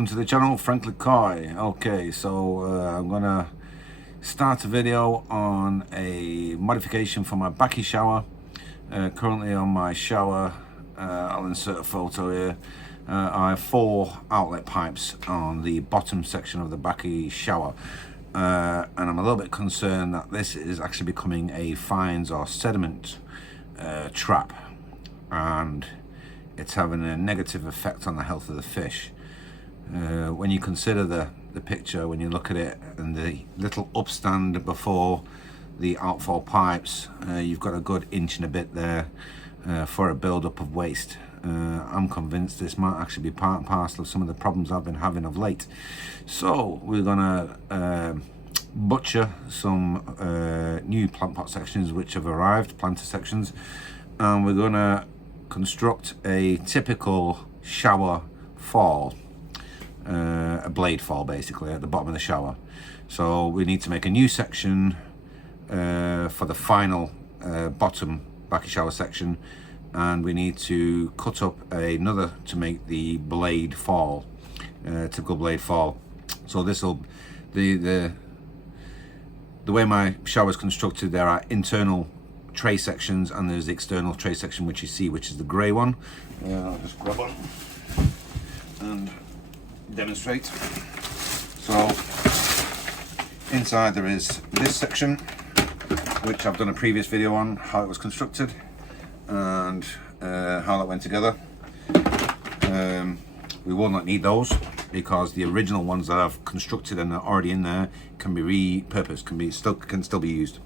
welcome to the channel, Frankly Coy. Okay, so I'm gonna start a video on a modification for my Baki shower. Currently on my shower, I'll insert a photo here. I have 4 outlet pipes on the bottom section of the Baki shower, and I'm a little bit concerned that this is actually becoming a fines or sediment trap, and it's having a negative effect on the health of the fish. When you consider the picture, when you look at it, and the little upstand before the outfall pipes, you've got a good inch and a bit there for a build-up of waste. I'm convinced this might actually be part and parcel of some of the problems I've been having of late. So we're gonna butcher some new plant pot sections which have arrived, planter sections, and we're gonna construct a typical shower fall, a blade fall basically at the bottom of the shower. So we need to make a new section for the final bottom Baki shower section, and we need to cut up another to make the blade fall, typical blade fall. So this will, the way my shower is constructed, there are internal tray sections and there's the external tray section, which you see, which is the grey one. I'll just grab one and demonstrate. So inside there is this section, which I've done a previous video on how it was constructed and how that went together. We will not need those because the original ones that I've constructed and are already in there can be repurposed, can still be used.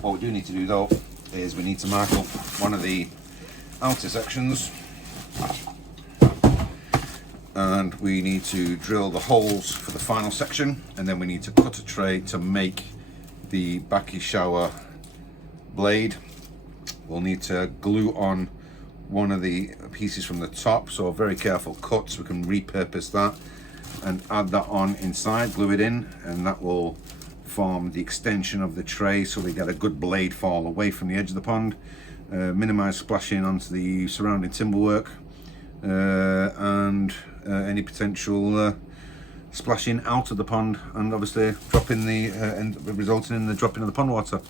What we do need to do though is we need to mark up one of the outer sections, and we need to drill the holes for the final section, and then we need to cut a tray to make the Baki shower blade. We'll need to glue on one of the pieces from the top, so very careful cuts. We can repurpose that and add that on inside, glue it in, and that will form the extension of the tray, so we get a good blade fall away from the edge of the pond, minimize splashing onto the surrounding timber work, and any potential splashing out of the pond, and obviously dropping the and resulting in the dropping of the pond water.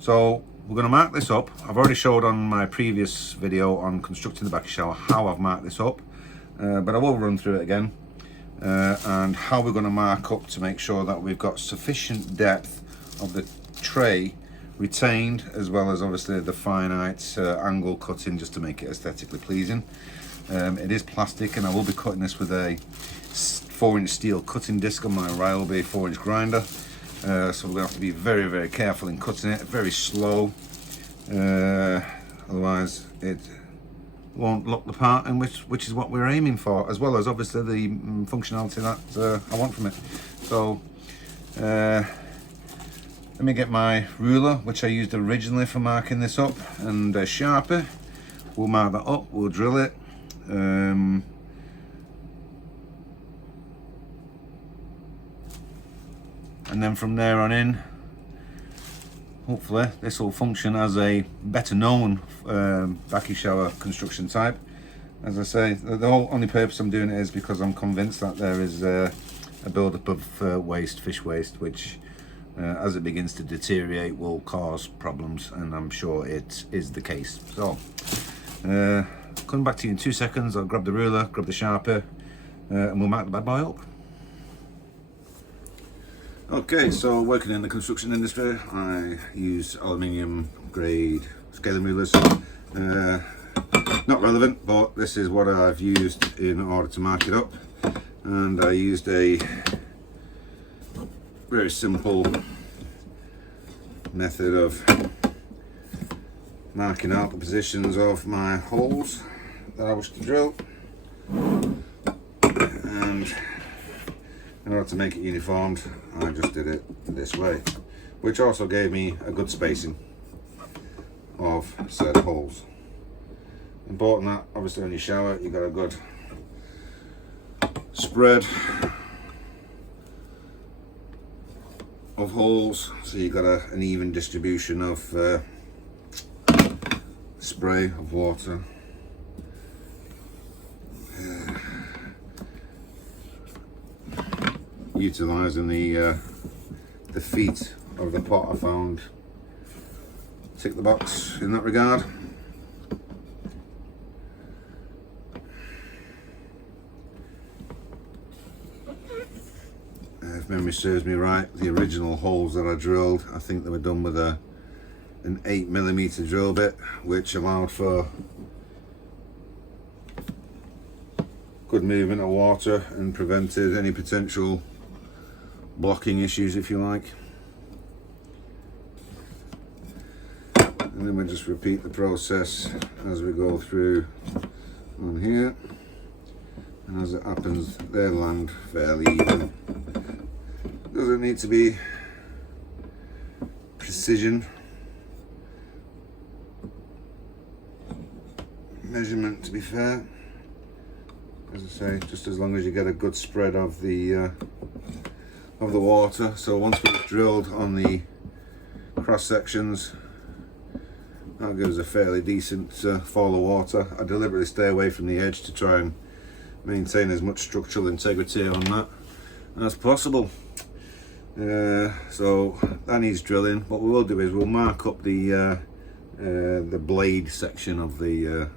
So we're going to mark this up. I've already showed on my previous video on constructing the Baki shower how I've marked this up, but I will run through it again, and how we're going to mark up to make sure that we've got sufficient depth of the tray retained, as well as obviously the finite angle cutting, just to make it aesthetically pleasing. It is plastic, and I will be cutting this with a 4-inch steel cutting disc on my Ryobi 4-inch grinder, so we're going to have to be very, very careful in cutting it, very slow, otherwise it won't look the part, and which is what we're aiming for, as well as obviously the functionality that I want from it. So let me get my ruler, which I used originally for marking this up, and a Sharpie. We'll mark that up, we'll drill it, and then from there on in, hopefully this will function as a better known Baki shower construction type. As I say, the only purpose I'm doing it is because I'm convinced that there is a build-up of waste, fish waste, which as it begins to deteriorate will cause problems, and I'm sure it is the case. So coming back to you in 2 seconds. I'll grab the ruler, grab the Sharpie, and we'll mark the bad boy up. Okay, so working in the construction industry, I use aluminium grade scaling rulers. Not relevant, but this is what I've used in order to mark it up, and I used a very simple method of marking out the positions of my holes that I wish to drill, and in order to make it uniformed, I just did it this way, which also gave me a good spacing of said holes. Important that obviously when you shower you got a good spread of holes, so you got an even distribution of spray of water. utilising the feet of the pot I found tick the box in that regard. If memory serves me right, the original holes that I drilled, I think they were done with an 8mm drill bit, which allowed for good movement of water and prevented any potential blocking issues, if you like. And then we just repeat the process as we go through on here, and as it happens they land fairly even. Doesn't need to be precision measurement, to be fair. As I say, just as long as you get a good spread of the water. So once we've drilled on the cross sections, that gives a fairly decent fall of water. I deliberately stay away from the edge to try and maintain as much structural integrity on that as possible. So that needs drilling. What we will do is we'll mark up the blade section of the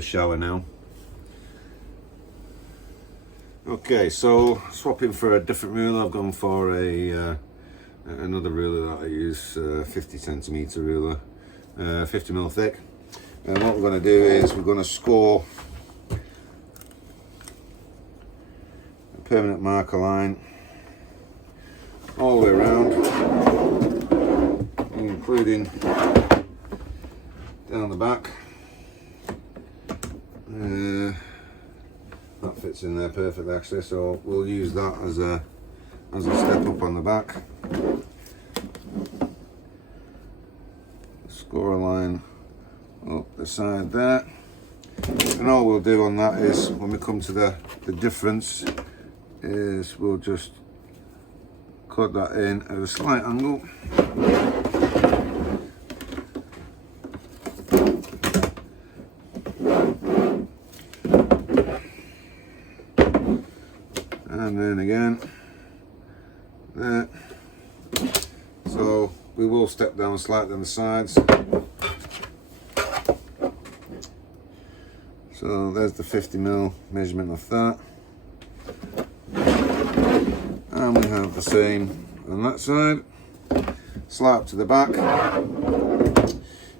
shower now. Okay, so swapping for a different ruler, I've gone for another ruler that I use, 50cm ruler, 50mm thick. And what we're going to do is we're going to score a permanent marker line all the way around, including down the back. That fits in there perfectly actually, so we'll use that as a step up on the back. Score a line up the side there, and all we'll do on that is when we come to the difference is we'll just cut that in at a slight angle. And then again there. So we will step down slightly on the sides. So there's the 50mm measurement of that. And we have the same on that side. Slide up to the back.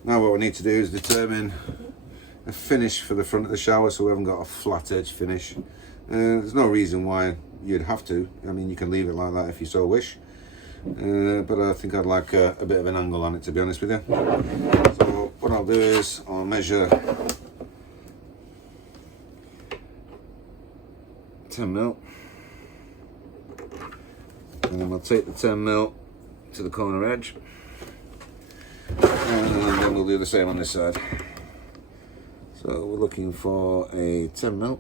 Now what we need to do is determine a finish for the front of the shower, so we haven't got a flat edge finish. There's no reason why you'd have to. I mean, you can leave it like that if you so wish. But I think I'd like a bit of an angle on it, to be honest with you. So what I'll do is I'll measure 10mm. And then we'll take the 10mm to the corner edge. And then we'll do the same on this side. So we're looking for a 10mm.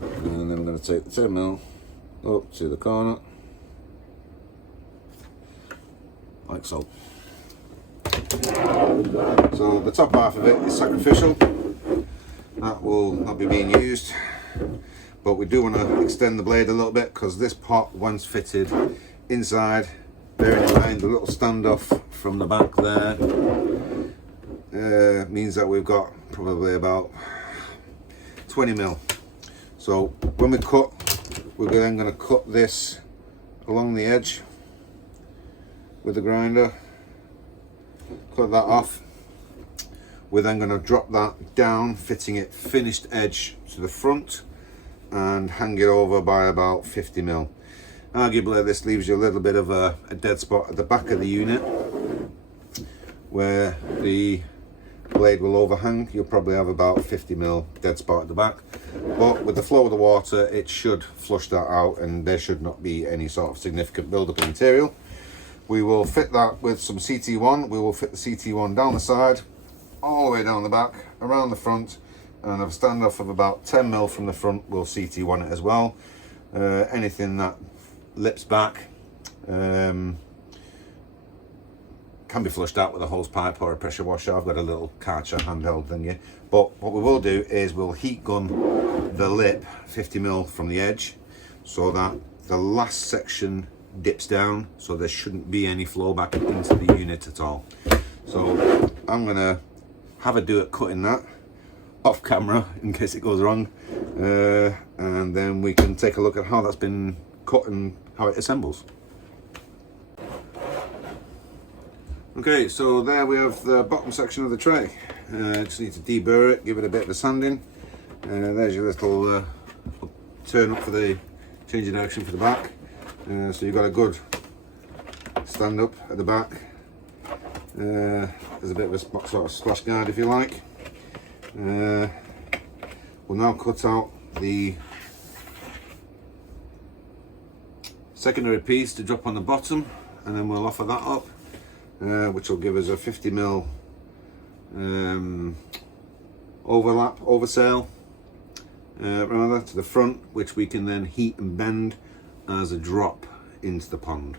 And then I'm going to take the 10mm up to the corner, like so. So the top half of it is sacrificial. That will not be being used. But we do want to extend the blade a little bit, because this pot, once fitted inside, bearing in mind the little standoff from the back there, means that we've got probably about 20mm. So when we cut, we're then going to cut this along the edge with the grinder, cut that off. We're then going to drop that down, fitting it finished edge to the front, and hang it over by about 50mm. Arguably this leaves you a little bit of a dead spot at the back of the unit where the blade will overhang. You'll probably have about 50mm dead spot at the back, but with the flow of the water it should flush that out and there should not be any sort of significant buildup of material. We will fit that with some CT1. We will fit the CT1 down the side, all the way down the back, around the front, and a standoff of about 10mm from the front will CT1 it as well. Anything that lips back can can be flushed out with a hose pipe or a pressure washer. I've got a little Karcher handheld thingy. But what we will do is we'll heat gun the lip 50mm from the edge so that the last section dips down, so there shouldn't be any flow back into the unit at all. So I'm gonna have a do at cutting that off camera in case it goes wrong, and then we can take a look at how that's been cut and how it assembles. Okay, so there we have the bottom section of the tray. Just need to deburr it, give it a bit of a sanding. There's your little turn up for the change of direction for the back. So you've got a good stand up at the back. There's a bit of a sort of splash guard if you like. We'll now cut out the secondary piece to drop on the bottom, and then we'll offer that up, which will give us a 50mm oversail rather to the front, which we can then heat and bend as a drop into the pond.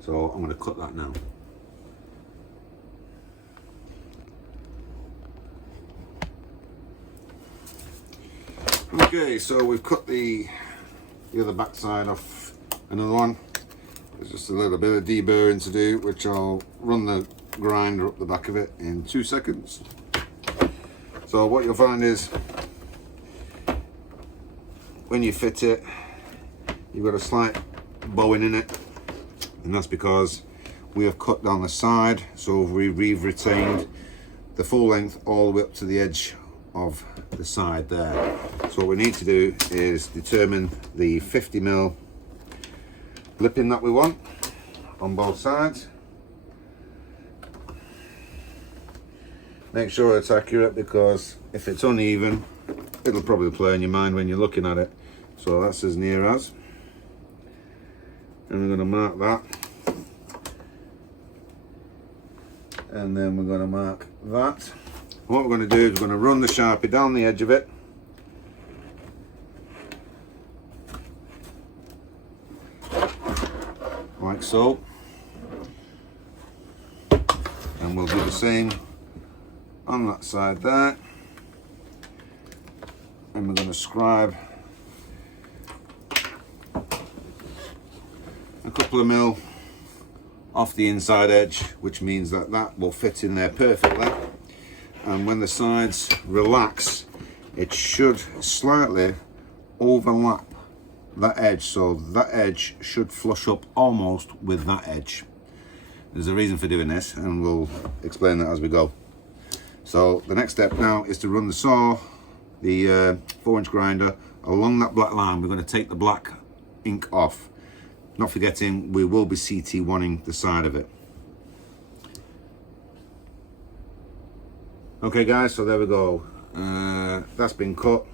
So I'm going to cut that now. Okay, so we've cut the other back side off another one. There's just a little bit of deburring to do, which I'll run the grinder up the back of it in 2 seconds. So what you'll find is when you fit it, you've got a slight bowing in it, and that's because we have cut down the side, so we've retained the full length all the way up to the edge of the side there. So what we need to do is determine the 50mm lipping that we want on both sides. Make sure it's accurate, because if it's uneven, it'll probably play in your mind when you're looking at it. So that's as near as. And we're going to mark that. And then we're going to mark that. What we're going to do is we're going to run the Sharpie down the edge of it. Like so. And we'll do the same on that side there. And we're going to scribe a couple of mil off the inside edge, which means that that will fit in there perfectly. And when the sides relax, it should slightly overlap that edge, so that edge should flush up almost with that edge. There's a reason for doing this, and we'll explain that as we go. So the next step now is to run the saw, the 4-inch grinder, along that black line. We're going to take the black ink off, not forgetting we will be CT1ing the side of it. Okay guys, so there we go. That's been cut.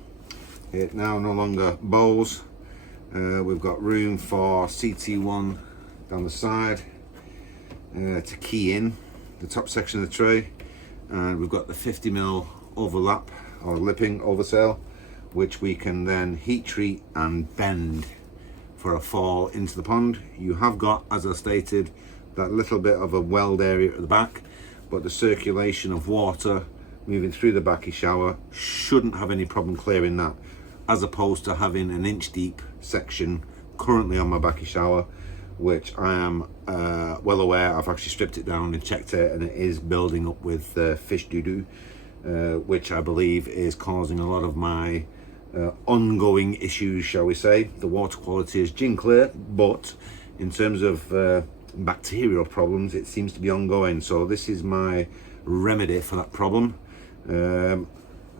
It now no longer bows. We've got room for CT1 down the side to key in the top section of the tray, and we've got the 50mm overlap or lipping oversail, which we can then heat treat and bend for a fall into the pond. You have got, as I stated, that little bit of a weld area at the back, but the circulation of water moving through the Baki shower shouldn't have any problem clearing that, as opposed to having an inch deep section currently on my Baki shower, which I am well aware. I've actually stripped it down and checked it, and it is building up with fish doo-doo, which I believe is causing a lot of my ongoing issues, shall we say. The water quality is gin clear, but in terms of bacterial problems, it seems to be ongoing. So this is my remedy for that problem. I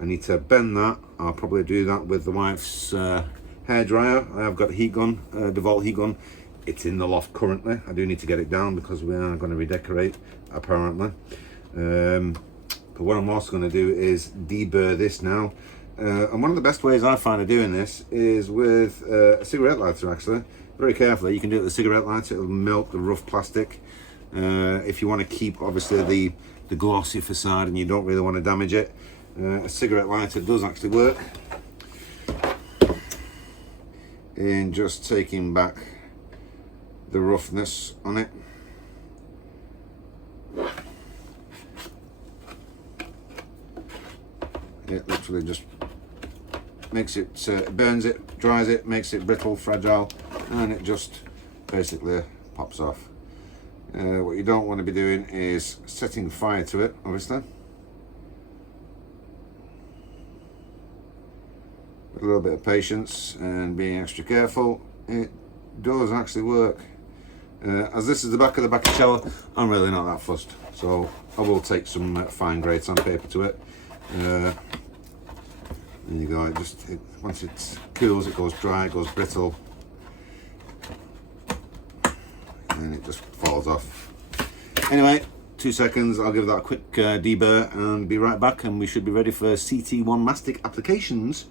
need to bend that. I'll probably do that with the wife's hairdryer. I have got a heat gun, DeWalt heat gun. It's in the loft currently. I do need to get it down because we are going to redecorate, apparently. But what I'm also going to do is deburr this now. And one of the best ways I find of doing this is with a cigarette lighter, actually. Very carefully. You can do it with a cigarette lighter. It'll melt the rough plastic. If you want to keep, obviously, the glossy facade and you don't really want to damage it, a cigarette lighter does actually work in just taking back the roughness on it. it literally just makes it, burns it, dries it, makes it brittle, fragile, and it just basically pops off. What you don't want to be doing is setting fire to it, obviously. With a little bit of patience and being extra careful, it does actually work. As this is the back of the Baki shower, I'm really not that fussed, so I will take some fine grade sandpaper to it. There you go. Once it cools, it goes dry, it goes brittle, and it just falls off. Anyway, 2 seconds. I'll give that a quick deburr and be right back, and we should be ready for CT1 mastic applications,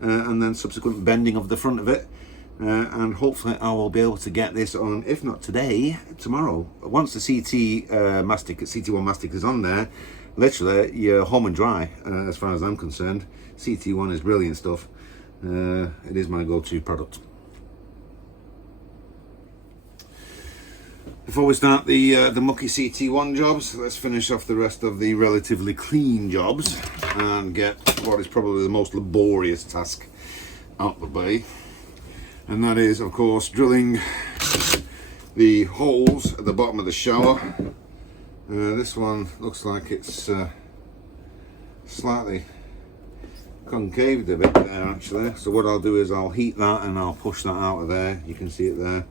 and then subsequent bending of the front of it. And hopefully I will be able to get this on, if not today, tomorrow. Once the CT1 mastic is on there, literally you're home and dry, as far as I'm concerned. CT1 is brilliant stuff. It is my go-to product. Before we start the mucky CT1 jobs, let's finish off the rest of the relatively clean jobs and get what is probably the most laborious task out the way. And that is, of course, drilling the holes at the bottom of the shower. This one looks like it's slightly concaved a bit there, actually. So what I'll do is I'll heat that and I'll push that out of there. You can see it there.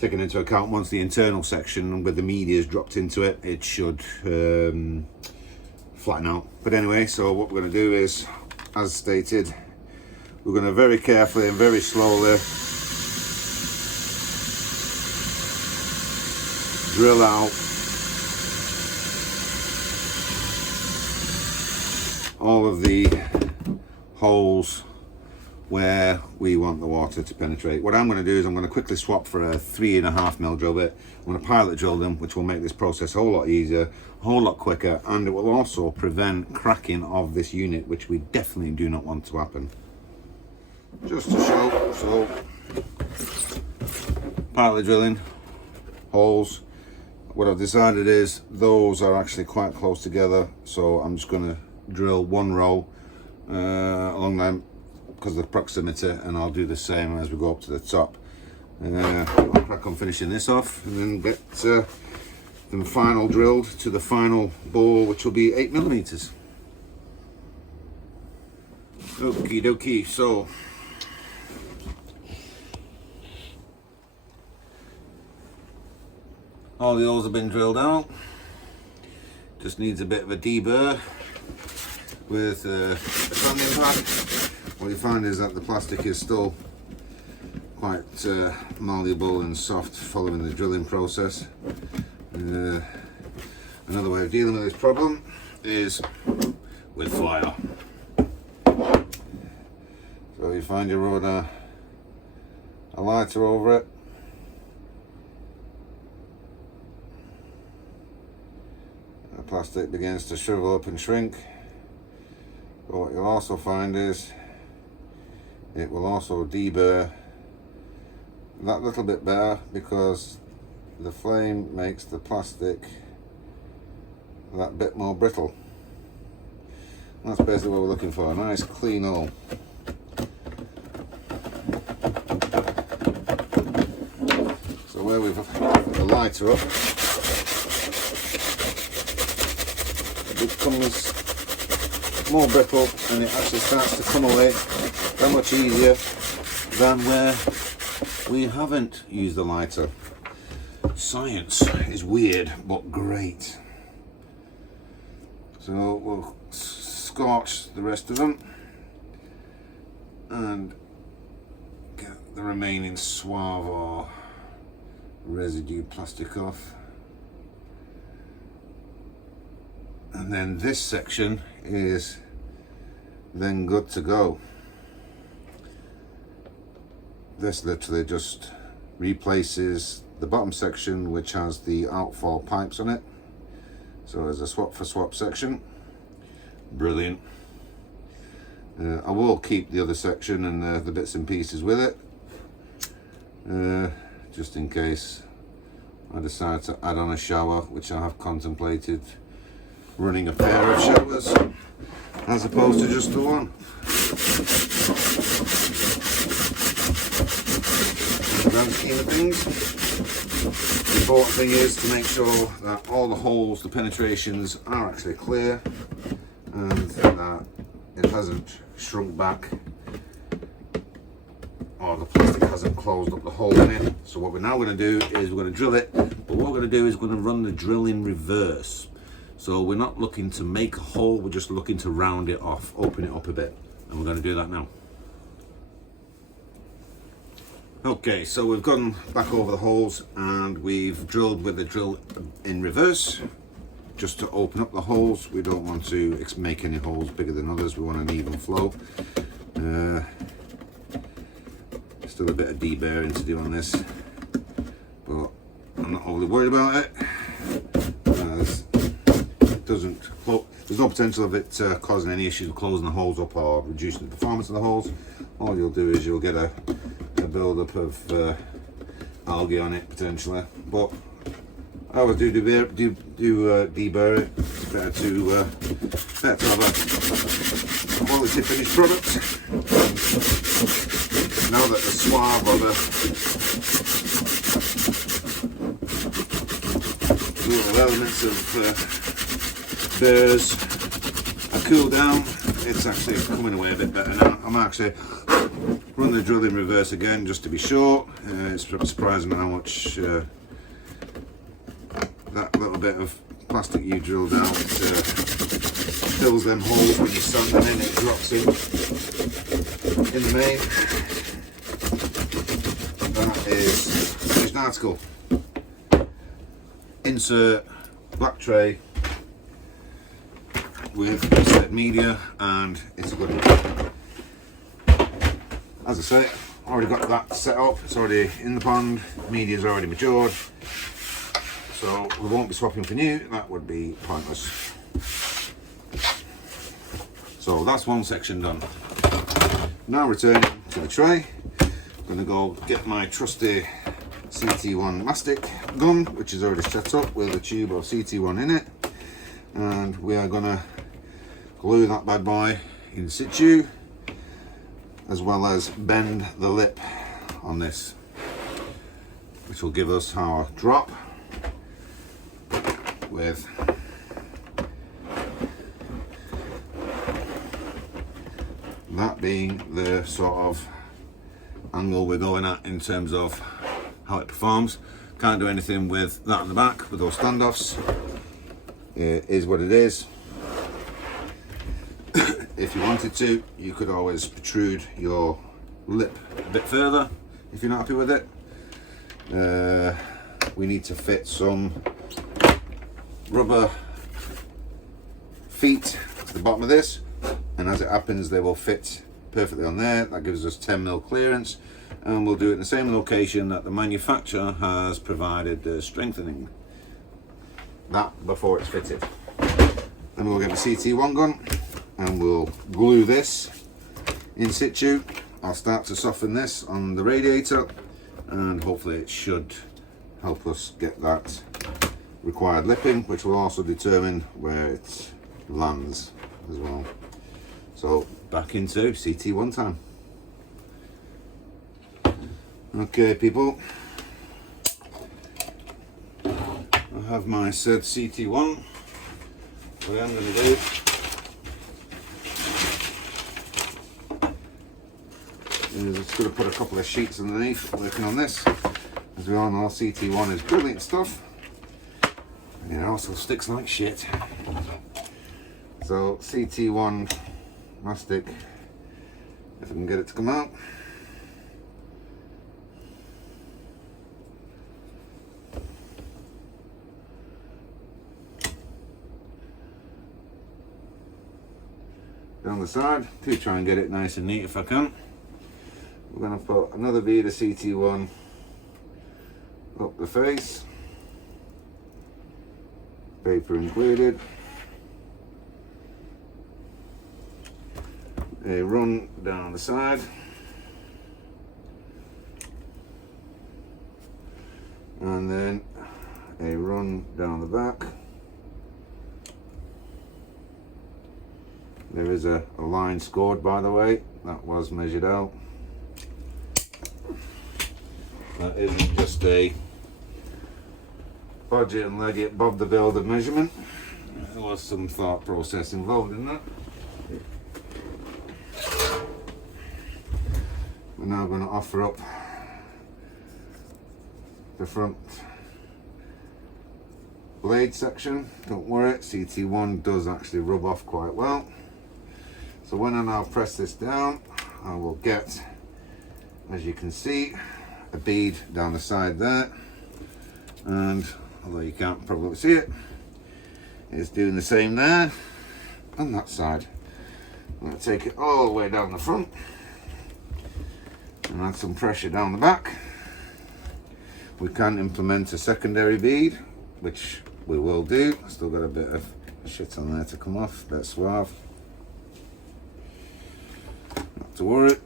Taking into account once the internal section with the media is dropped into it, it should flatten out. But anyway, so what we're going to do is, as stated, we're going to very carefully and very slowly drill out all of the holes where we want the water to penetrate. What I'm going to do is I'm going to quickly swap for a 3.5mm drill bit. I'm going to pilot drill them, which will make this process a whole lot easier, a whole lot quicker, and it will also prevent cracking of this unit, which we definitely do not want to happen. Just to show, so pilot drilling, holes. What I've decided is those are actually quite close together, so I'm just going to drill one row along them because of the proximity, and I'll do the same as we go up to the top. I'll crack on finishing this off and then get them final drilled to the final bore, which will be 8mm. Okie dokie, so all the holes have been drilled out. Just needs a bit of a deburr with a sanding pad. What you find is that the plastic is still quite malleable and soft following the drilling process. Another way of dealing with this problem is with fire. So you find you run a lighter over it. The plastic begins to shrivel up and shrink. But what you'll also find is it will also deburr that little bit better, because the flame makes the plastic that bit more brittle. That's basically what we're looking for, a nice clean hole. So where we've put the lighter up, it becomes more brittle and it actually starts to come away that much easier than where we haven't used the lighter. Science is weird but great. So we'll scorch the rest of them and get the remaining suave or residue plastic off. And then this section is then good to go. This literally just replaces the bottom section, which has the outfall pipes on it. So as a swap for swap section, brilliant. I will keep the other section and the bits and pieces with it, just in case I decide to add on a shower, which I have contemplated running a pair of showers as opposed to just the one. In the grand scheme of things, the important thing is to make sure that all the holes, the penetrations are actually clear and that it hasn't shrunk back or the plastic hasn't closed up the hole in it. So what we're now going to do is we're going to drill it, but what we're going to do is we're going to run the drill in reverse. So we're not looking to make a hole, we're just looking to round it off, open it up a bit, and we're going to do that now. Okay, so we've gone back over the holes and we've drilled with the drill in reverse just to open up the holes. We don't want to make any holes bigger than others, we want an even flow. Still a bit of deburring to do on this, but I'm not overly worried about it as it doesn't, there's no potential of it causing any issues with closing the holes up or reducing the performance of the holes. All you'll do is you'll get a build-up of algae on it potentially, but I always do deburr it. It's better to have a quality finished product. Now that the swab or the little elements of burrs are cooled down, it's actually coming away a bit better now. I'm actually running the drill in reverse again just to be sure. It's surprising how much that little bit of plastic you drilled out fills them holes when you sand them in, it drops in the main. That is finished article. Insert black tray with set media and it's good. As I say, already got that set up, it's already in the pond, media's already matured, so we won't be swapping for new, that would be pointless. So that's one section done. Now returning to the tray, I'm going to go get my trusty CT1 mastic gun, which is already set up with a tube of CT1 in it, and we are going to glue that bad boy in situ, as well as bend the lip on this, which will give us our drop with that being the sort of angle we're going at in terms of how it performs. Can't do anything with that on the back with those standoffs. It is what it is. If you wanted to, you could always protrude your lip a bit further if you're not happy with it. We need to fit some rubber feet to the bottom of this, and as it happens they will fit perfectly on there. That gives us 10mm clearance, and we'll do it in the same location that the manufacturer has provided the strengthening, that before it's fitted. Then we'll get the CT1 gun and we'll glue this in situ. I'll start to soften this on the radiator and hopefully it should help us get that required lipping, which will also determine where it lands as well. So back into CT1 time. Okay people, I have my said CT1. What I'm going to do is just going to put a couple of sheets underneath working on this. As we all know, CT1 is brilliant stuff and it also sticks like shit. So CT1 mastic, if I can get it to come out. Down the side to try and get it nice and neat if I can. We're going to put another bead of CT1 up the face, paper included, a run down the side, and then a run down the back. There is a line scored, by the way, that was measured out. That isn't just a budget and leg it Bob the Builder measurement. There was some thought process involved in that. We're now going to offer up the front blade section. Don't worry, CT1 does actually rub off quite well. So when I now press this down, I will get, as you can see, a bead down the side there, and although you can't probably see it, it's doing the same there on that side. I'm going to take it all the way down the front and add some pressure down the back. We can implement a secondary bead, which we will do. Still got a bit of shit on there to come off, a bit suave. Not to worry.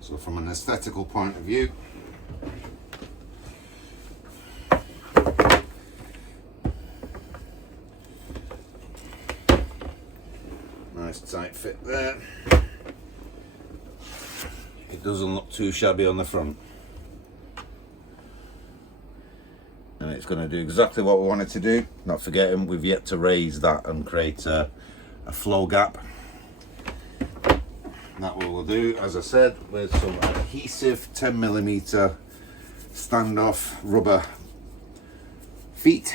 So from an aesthetical point of view, nice tight fit there. It doesn't look too shabby on the front. And it's going to do exactly what we wanted to do. Not forgetting we've yet to raise that and create a flow gap. That we will do, as I said, with some adhesive 10mm standoff rubber feet.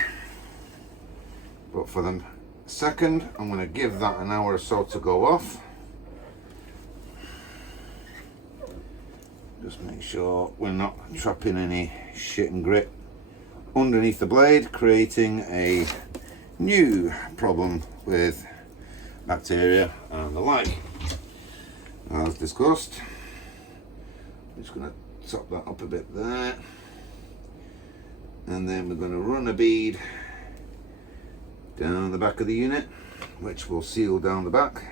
But for the second, I'm going to give that an hour or so to go off. Just make sure we're not trapping any shit and grit underneath the blade, creating a new problem with bacteria and the like. As discussed, I'm just going to top that up a bit there, and then we're going to run a bead down the back of the unit, which will seal down the back.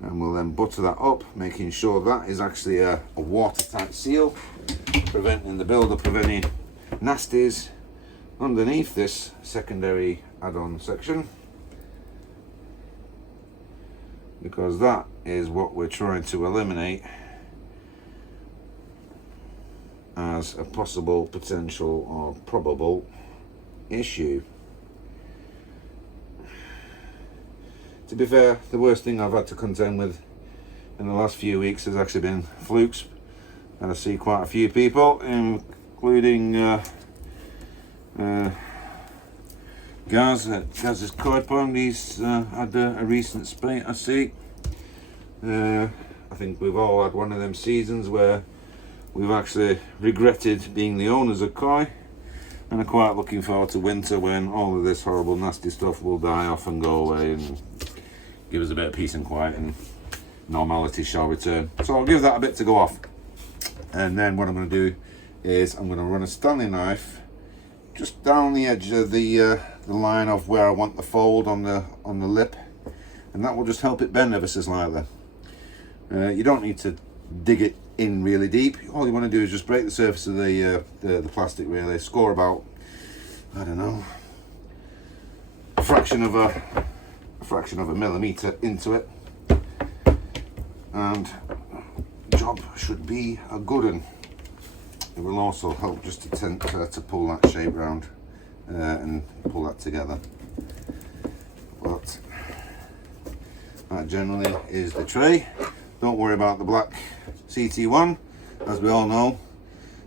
And we'll then butter that up, making sure that is actually a watertight seal, preventing the build-up of any nasties underneath this secondary add-on section, because that is what we're trying to eliminate as a possible, potential or probable issue. To be fair, the worst thing I've had to contend with in the last few weeks has actually been flukes, and I see quite a few people, including Gaz at Gaz's Koi Pond. He's had a recent spate, I see. I think we've all had one of them seasons where we've actually regretted being the owners of koi, and are quite looking forward to winter when all of this horrible nasty stuff will die off and go away and give us a bit of peace and quiet, and normality shall return. So I'll give that a bit to go off, and then what I'm going to do is I'm going to run a Stanley knife just down the edge of the line of where I want the fold on the lip, and that will just help it bend ever so slightly. You don't need to dig it in really deep. All you want to do is just break the surface of the plastic, really. Score about, I don't know, a fraction of a millimetre into it, and the job should be a good one. It will also help just to pull that shape round and pull that together. But that generally is the tray. Don't worry about the black CT1. As we all know,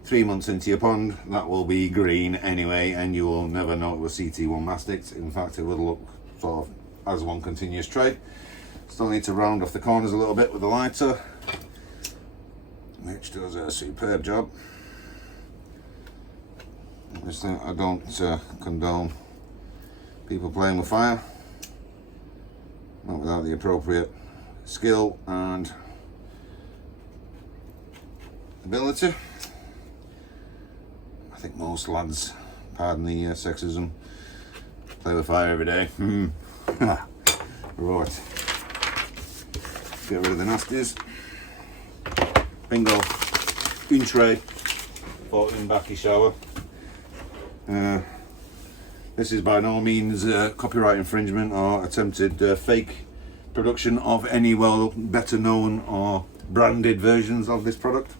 3 months into your pond, that will be green anyway, and you will never know it was CT1 masticed. In fact, it will look sort of as one continuous tray. Still need to round off the corners a little bit with the lighter, which does a superb job. I don't condone people playing with fire, not without the appropriate skill and ability. I think most lads, pardon the sexism, Play with fire every day. Right. Get rid of the nasties. Bingo. Une tray for in Baki shower. This is by no means copyright infringement or attempted fake production of any better known or branded versions of this product.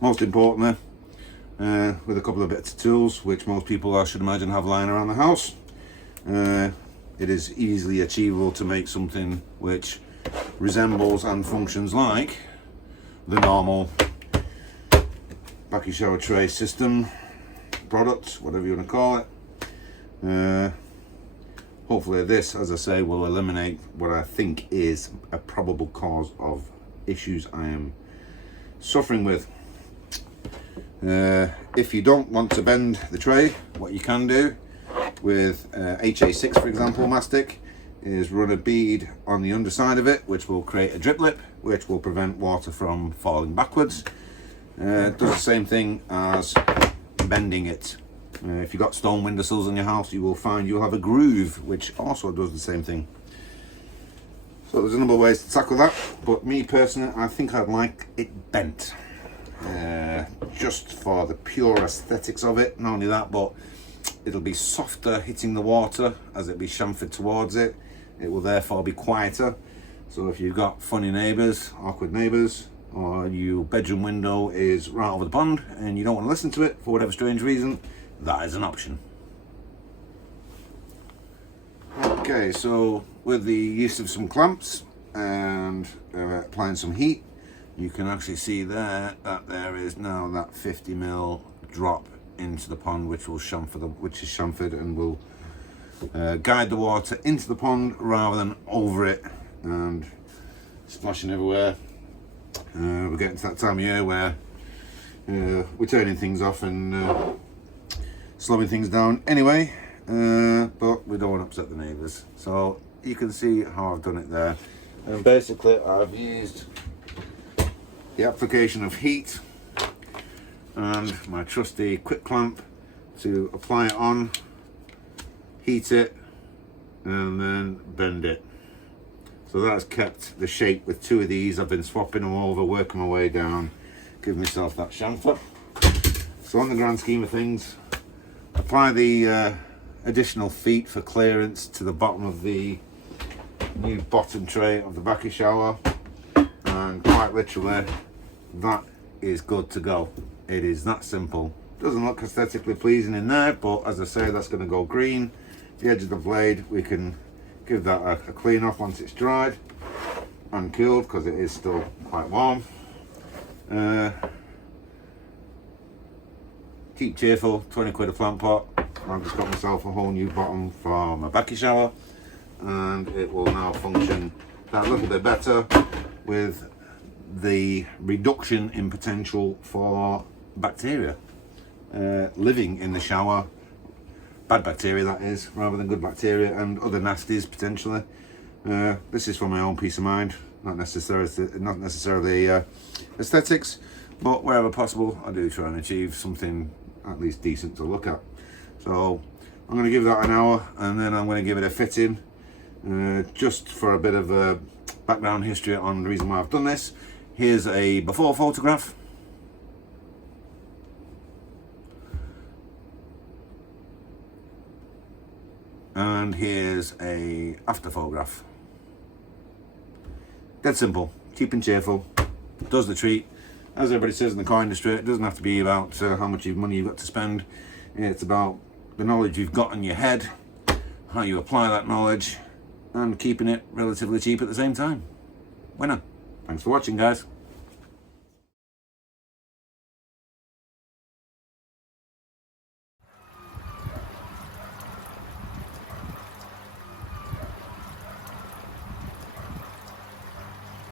Most importantly, with a couple of bits of tools which most people I should imagine have lying around the house, it is easily achievable to make something which resembles and functions like the normal Baki shower tray system product, whatever you want to call it. Hopefully this, as I say, will eliminate what I think is a probable cause of issues I am suffering with. If you don't want to bend the tray, what you can do with HA6, for example, mastic, is run a bead on the underside of it, which will create a drip lip, which will prevent water from falling backwards. It does the same thing as bending it. If you've got stone windowsills in your house, you will find you'll have a groove, which also does the same thing. So there's a number of ways to tackle that, but me personally, I think I'd like it bent. Just for the pure aesthetics of it. Not only that, but it'll be softer hitting the water as it be chamfered towards it. It will therefore be quieter. So if you've got funny neighbours, awkward neighbours, or your bedroom window is right over the pond and you don't want to listen to it for whatever strange reason, that is an option. Okay, so with the use of some clamps and applying some heat, you can actually see there that there is now that 50mm drop into the pond, which will which is chamfered and will guide the water into the pond rather than over it and splashing everywhere. We're getting to that time of year where we're turning things off and slowing things down anyway, but we don't want to upset the neighbours. So you can see how I've done it there, and basically I've used the application of heat and my trusty quick clamp to apply it on, heat it, and then bend it. So that's kept the shape with two of these. I've been swapping them over, working my way down, give myself that chamfer. So on the grand scheme of things, apply the additional feet for clearance to the bottom of the new bottom tray of the Baki shower, and quite literally that is good to go. It is that simple. Doesn't look aesthetically pleasing in there, but as I say, that's going to go green. The edge of the blade, we can give that a clean off once it's dried and cooled, because it is still quite warm. Keep cheerful, 20 quid a plant pot. I've just got myself a whole new bottom for my Baki shower, and it will now function that little bit better with the reduction in potential for bacteria living in the shower. Bad bacteria, that is, rather than good bacteria and other nasties potentially. This is for my own peace of mind, not necessarily aesthetics, but wherever possible I do try and achieve something at least decent to look at. So I'm going to give that an hour, and then I'm going to give it a fitting, just for a bit of background history on the reason why I've done this. Here's a before photograph. And here's a after photograph. Dead simple, cheap and cheerful, does the treat. As everybody says in the car industry, it doesn't have to be about how much money you've got to spend. It's about the knowledge you've got in your head, how you apply that knowledge, and keeping it relatively cheap at the same time. Winner. Thanks for watching, guys.